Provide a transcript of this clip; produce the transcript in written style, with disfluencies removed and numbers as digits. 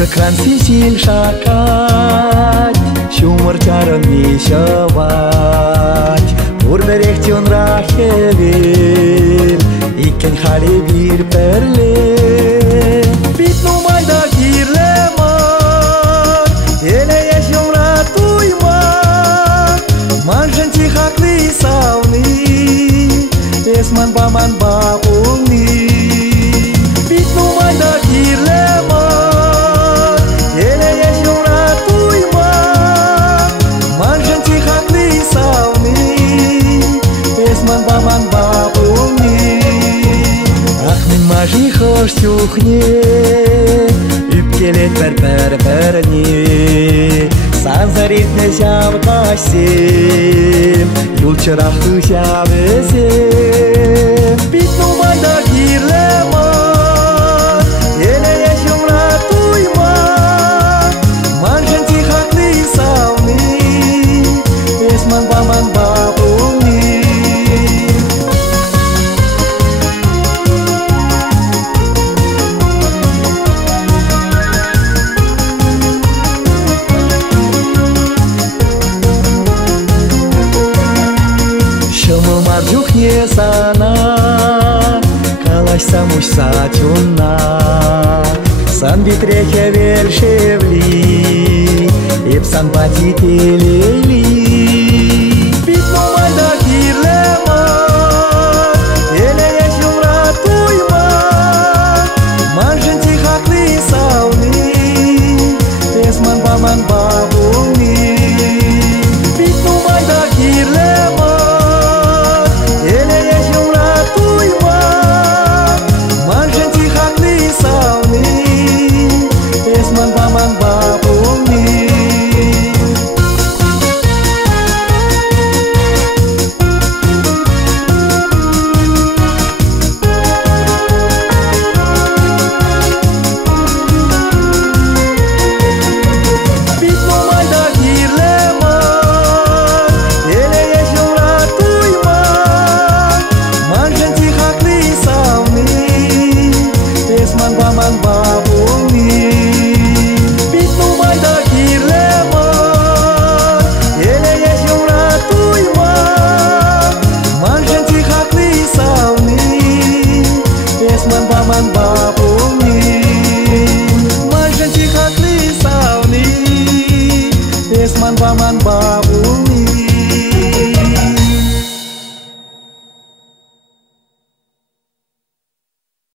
Ekran sisil shakać, shumor charon nishawać. Urberechtion rachevil, iken hali bir perle. Pitnu mai da girle man, ele ești ratui man. Manjan ti hakli sauni, esman ba uni. Pitnu mai da girle man, ele ești ratui man. Manjan ti hakli sauni, esman ba uni. Ахмин мажи хоштюхне, үпкелет перни. Санзарит не сяв касем, юлчарах тусяв эсем. Питну майда гирлеман, еле ешум ратуйман. Манжен тихак лисавни, эсман бабуни. Марджухне сана, калаш самуш сачуна. Сан битрехе вершевли, епсан патителели. Питну майда гирлеман, еле ешум ратуйман. Манжен тихак лисавни, эсман бабуни. Питну майда гирлеман, Manjan tihak lisavni, esman baman